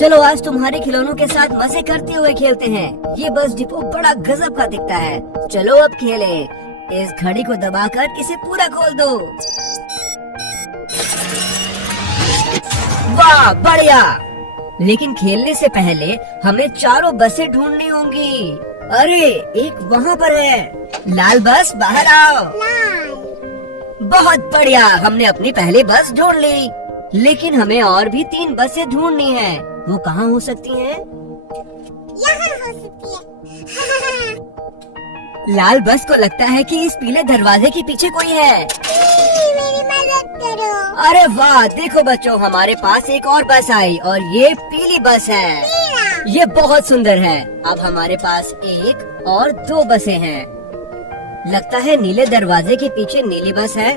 चलो आज तुम्हारे खिलौनों के साथ मजे करते हुए खेलते हैं। ये बस डिपो बड़ा गजब का दिखता है। चलो अब खेलें। इस घड़ी को दबाकर इसे पूरा खोल दो। वाह बढ़िया। लेकिन खेलने से पहले हमें चारों बसें ढूंढनी होंगी। अरे एक वहाँ पर है। लाल बस बाहर आओ। बहुत बढ़िया, हमने अपनी पहली बस ढूंढ ली। लेकिन हमें और भी 3 बसें ढूंढनी है। वो कहाँ हो सकती हैं? यहाँ हो सकती है। लाल बस को लगता है कि इस पीले दरवाजे के पीछे कोई है। मेरी मदद करो। अरे वाह, देखो बच्चों, हमारे पास एक और बस आई और ये पीली बस है। ये बहुत सुंदर है। अब हमारे पास 1 और 2 बसें हैं। लगता है नीले दरवाजे के पीछे नीली बस है।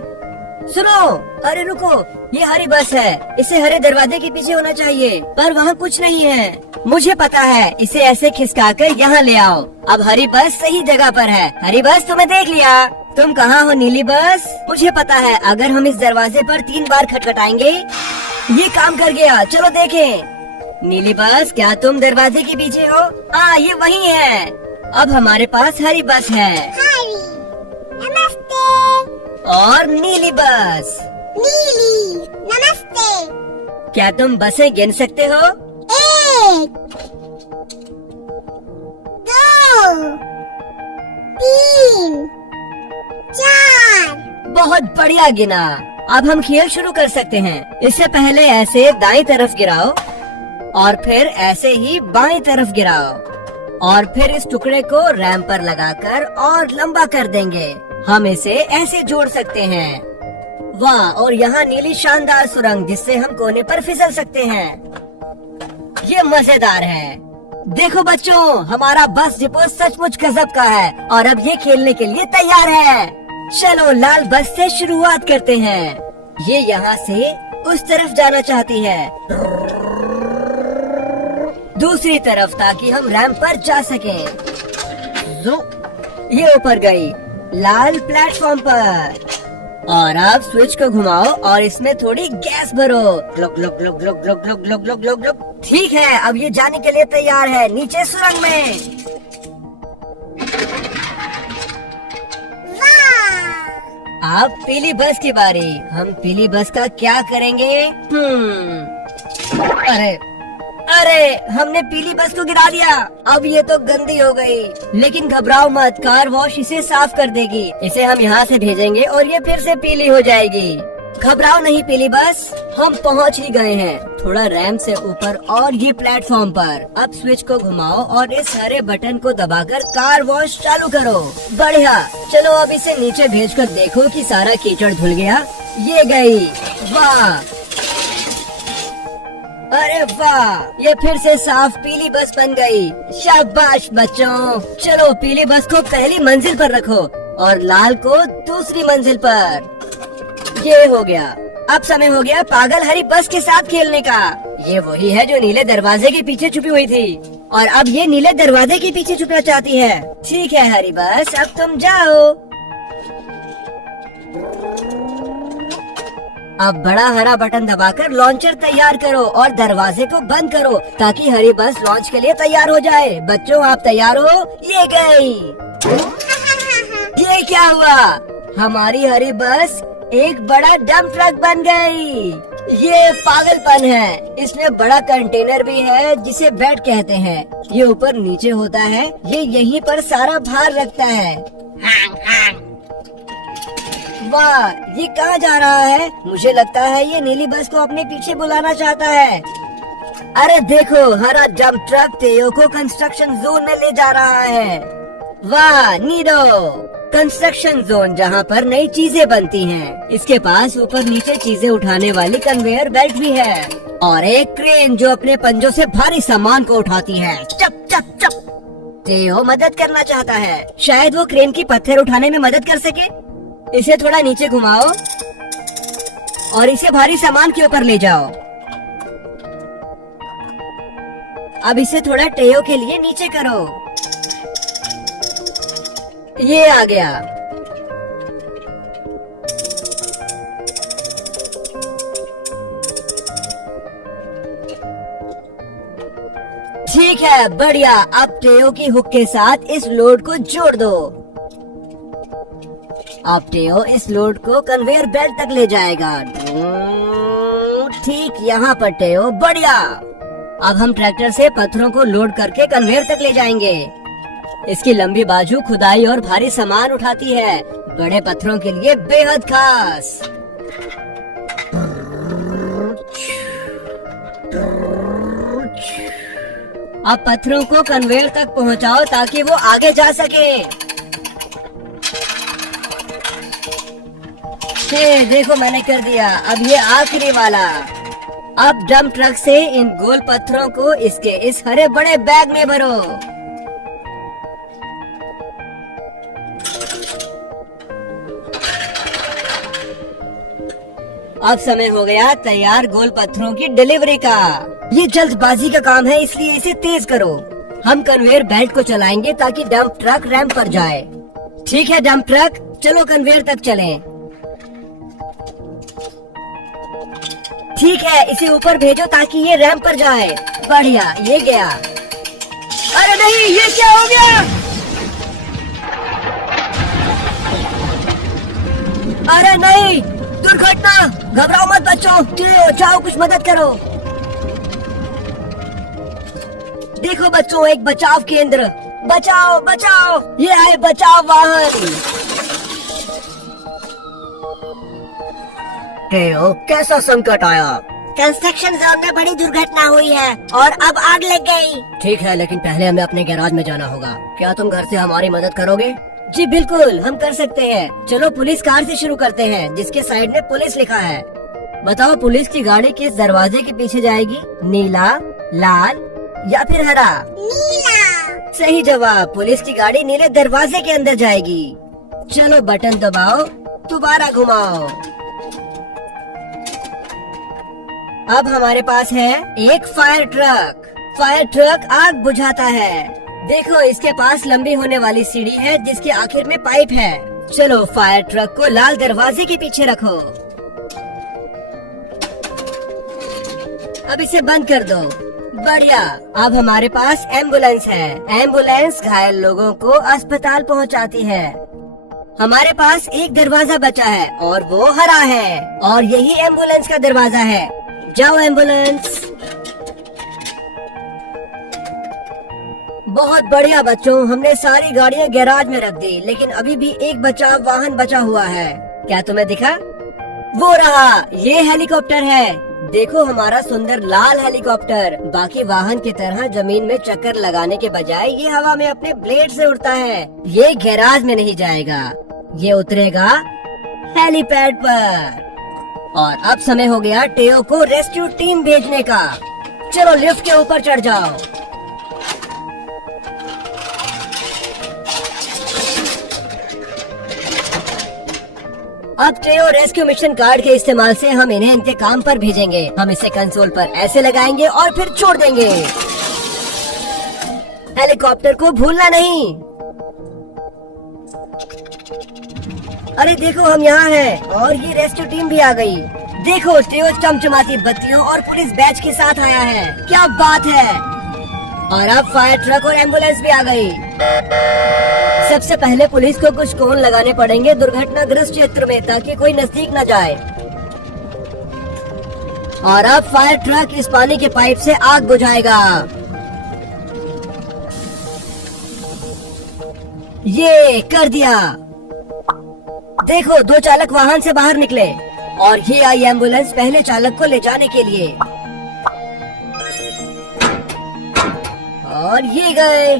सुनो, अरे रुको, ये हरी बस है। इसे हरे दरवाजे के पीछे होना चाहिए, पर वहाँ कुछ नहीं है। मुझे पता है, इसे ऐसे खिसकाकर यहाँ ले आओ। अब हरी बस सही जगह पर है। हरी बस, तुम्हें देख लिया। तुम कहाँ हो नीली बस? मुझे पता है, अगर हम इस दरवाजे पर 3 बार खटखटाएंगे ये काम कर गया। चलो देखें। नीली बस, क्या तुम दरवाजे के पीछे हो? हाँ, ये वही है। अब हमारे पास हरी बस है हरी, नमस्ते। और नीली बस। नीली, नमस्ते। क्या तुम बसें गिन सकते हो? 1 2 3 4। बहुत बढ़िया गिना। अब हम खेल शुरू कर सकते हैं। इससे पहले ऐसे दाईं तरफ गिराओ और फिर ऐसे ही बाईं तरफ गिराओ और फिर इस टुकड़े को रैंप पर लगाकर और लंबा कर देंगे। हम इसे ऐसे जोड़ सकते हैं। वाह, और यहाँ नीली शानदार सुरंग जिससे हम कोने पर फिसल सकते हैं। ये मजेदार है। देखो बच्चों, हमारा बस डिपो सचमुच गजब का है और अब ये खेलने के लिए तैयार है। चलो लाल बस से शुरुआत करते हैं। ये यहाँ से उस तरफ जाना चाहती है, दूसरी तरफ, ताकि हम रैंप पर जा सकें। ये ऊपर गई, लाल प्लेटफॉर्म पर। और अब स्विच को घुमाओ और इसमें थोड़ी गैस भरो। ग्लुक ग्लुक ग्लुक ग्लुक ग्लुक ग्लुक ग्लुक ग्लुक ग्लुक ग्लुक। ठीक है, अब ये जाने के लिए तैयार है नीचे सुरंग में। वाह। अब पीली बस की बारी। हम पीली बस का क्या करेंगे? अरे हमने पीली बस को गिरा दिया। अब ये तो गंदी हो गई। लेकिन घबराओ मत, कार वॉश इसे साफ कर देगी। इसे हम यहाँ से भेजेंगे और ये फिर से पीली हो जाएगी। घबराओ नहीं पीली बस, हम पहुँच ही गए हैं। थोड़ा रैंप से ऊपर और ये प्लेटफॉर्म पर। अब स्विच को घुमाओ और इस हरे बटन को दबाकर कार वॉश चालू करो। बढ़िया। चलो अब इसे नीचे भेजकर देखो कि सारा कीचड़ धुल गया। ये गई। वाह, अरे वाह, ये फिर से साफ पीली बस बन गई। शाबाश बच्चों। चलो पीली बस को पहली मंजिल पर रखो और लाल को दूसरी मंजिल पर। ये हो गया। अब समय हो गया पागल हरी बस के साथ खेलने का। ये वही है जो नीले दरवाजे के पीछे छुपी हुई थी और अब ये नीले दरवाजे के पीछे छुपना चाहती है। ठीक है हरी बस, अब तुम जाओ। अब बड़ा हरा बटन दबाकर लॉन्चर तैयार करो और दरवाजे को बंद करो ताकि हरी बस लॉन्च के लिए तैयार हो जाए। बच्चों आप तैयार हो? ये गई। ये क्या हुआ? हमारी हरी बस एक बड़ा डंप ट्रक बन गई। ये पागलपन है। इसमें बड़ा कंटेनर भी है जिसे बेड कहते हैं। ये ऊपर नीचे होता है। ये यहीं पर सारा भार रखता है। वाह, ये कहाँ जा रहा है? मुझे लगता है ये नीली बस को अपने पीछे बुलाना चाहता है। अरे देखो, हरा डंप ट्रक तेयो को कंस्ट्रक्शन जोन में ले जा रहा है। वाह नीरो, कंस्ट्रक्शन जोन जहाँ पर नई चीजें बनती हैं। इसके पास ऊपर नीचे चीजें उठाने वाली कन्वेयर बेल्ट भी है और एक क्रेन जो अपने पंजों से भारी सामान को उठाती है। चप चप चप। तेयो मदद करना चाहता है। शायद वो क्रेन की पत्थर उठाने में मदद कर सके। इसे थोड़ा नीचे घुमाओ और इसे भारी सामान के ऊपर ले जाओ। अब इसे थोड़ा टेयो के लिए नीचे करो। ये आ गया। ठीक है, बढ़िया। अब टेओ की हुक के साथ इस लोड को जोड़ दो। अब टेओ इस लोड को कन्वेयर बेल्ट तक ले जाएगा। ठीक यहाँ पर टेओ, बढ़िया। अब हम ट्रैक्टर से पत्थरों को लोड करके कन्वेयर तक ले जाएंगे। इसकी लंबी बाजू खुदाई और भारी सामान उठाती है, बड़े पत्थरों के लिए बेहद खास। अब पत्थरों को कन्वेयर तक पहुंचाओ ताकि वो आगे जा सके। देखो मैंने कर दिया। अब ये आखिरी वाला। अब डंप ट्रक से इन गोल पत्थरों को इसके इस हरे बड़े बैग में भरो। अब समय हो गया तैयार गोल पत्थरों की डिलीवरी का। ये जल्दबाजी का काम है, इसलिए इसे तेज करो। हम कन्वेयर बेल्ट को चलाएंगे ताकि डंप ट्रक रैंप पर जाए। ठीक है डंप ट्रक, चलो कन्वेयर तक चलें। ठीक है, इसे ऊपर भेजो ताकि ये रैंप पर जाए। बढ़िया, ये गया। अरे नहीं, ये क्या हो गया? अरे नहीं, दुर्घटना। घबराओ मत बच्चों, जाओ कुछ मदद करो। देखो बच्चों, एक बचाव केंद्र। बचाओ बचाओ, ये आए बचाव वाहन। कैसा संकट आया? कंस्ट्रक्शन जोन में बड़ी दुर्घटना हुई है और अब आग लग गई। ठीक है, लेकिन पहले हमें अपने गैराज में जाना होगा। क्या तुम घर से हमारी मदद करोगे? जी बिल्कुल, हम कर सकते हैं। चलो पुलिस कार से शुरू करते हैं, जिसके साइड में पुलिस लिखा है। बताओ पुलिस की गाड़ी किस दरवाजे के पीछे जाएगी? नीला, लाल या फिर हरा? नीला। सही जवाब, पुलिस की गाड़ी नीले दरवाजे के अंदर जाएगी। चलो बटन दबाओ, दोबारा घुमाओ। अब हमारे पास है एक फायर ट्रक। फायर ट्रक आग बुझाता है। देखो इसके पास लंबी होने वाली सीढ़ी है जिसके आखिर में पाइप है। चलो फायर ट्रक को लाल दरवाजे के पीछे रखो। अब इसे बंद कर दो। बढ़िया। अब हमारे पास एम्बुलेंस है। एम्बुलेंस घायल लोगों को अस्पताल पहुंचाती है। हमारे पास एक दरवाजा बचा है और वो हरा है, और यही एम्बुलेंस का दरवाजा है। जाओ एम्बुलेंस। बहुत बढ़िया बच्चों, हमने सारी गाड़ियां गैराज में रख दी, लेकिन अभी भी एक बचाव वाहन बचा हुआ है। क्या तुम्हें दिखा? वो रहा, ये हेलीकॉप्टर है। देखो हमारा सुंदर लाल हेलीकॉप्टर। बाकी वाहन की तरह जमीन में चक्कर लगाने के बजाय ये हवा में अपने ब्लेड से उड़ता है। ये गैराज में नहीं जाएगा, ये उतरेगा हेलीपैड पर। और अब समय हो गया टेओ को रेस्क्यू टीम भेजने का। चलो लिफ्ट के ऊपर चढ़ जाओ। अब टेओ रेस्क्यू मिशन कार्ड के इस्तेमाल से हम इन्हें इंतकाम पर भेजेंगे। हम इसे कंसोल पर ऐसे लगाएंगे और फिर छोड़ देंगे। हेलीकॉप्टर को भूलना नहीं। अरे देखो हम यहाँ हैं और ये रेस्क्यू टीम भी आ गई। देखो टेओ चमचमाती बत्तियों और पुलिस बैच के साथ आया है। क्या बात है। और अब फायर ट्रक और एम्बुलेंस भी आ गई। सबसे पहले पुलिस को कुछ कोन लगाने पड़ेंगे दुर्घटनाग्रस्त क्षेत्र में, ताकि कोई नजदीक न जाए। और अब फायर ट्रक इस पानी के पाइप से आग बुझाएगा। ये कर दिया। देखो दो चालक वाहन से बाहर निकले और ये आई एम्बुलेंस पहले चालक को ले जाने के लिए। और ये गए।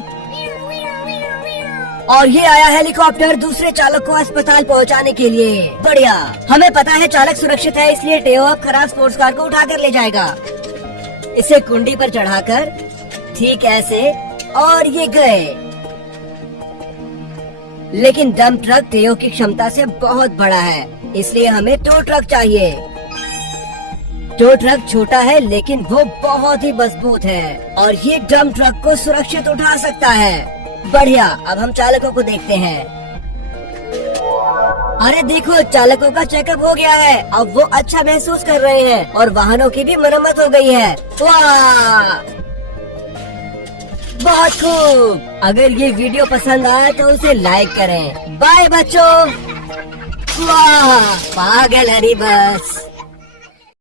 और ये आया हेलीकॉप्टर दूसरे चालक को अस्पताल पहुंचाने के लिए। बढ़िया। हमें पता है चालक सुरक्षित है, इसलिए टेओ अब खराब स्पोर्ट्स कार को उठाकर ले जाएगा। इसे कुंडी पर चढ़ाकर ठीक ऐसे, और ये गए। लेकिन डंप ट्रक टेओ की क्षमता से बहुत बड़ा है, इसलिए हमें टो ट्रक चाहिए। टो ट्रक छोटा है लेकिन वो बहुत ही मजबूत है और ये डंप ट्रक को सुरक्षित उठा सकता है। बढ़िया। अब हम चालकों को देखते हैं। अरे देखो चालकों का चेकअप हो गया है। अब वो अच्छा महसूस कर रहे हैं और वाहनों की भी मरम्मत हो गई है। वाह! बहुत खूब। अगर ये वीडियो पसंद आया तो उसे लाइक करें। बाय बच्चों। वाह, पागल हरी बस।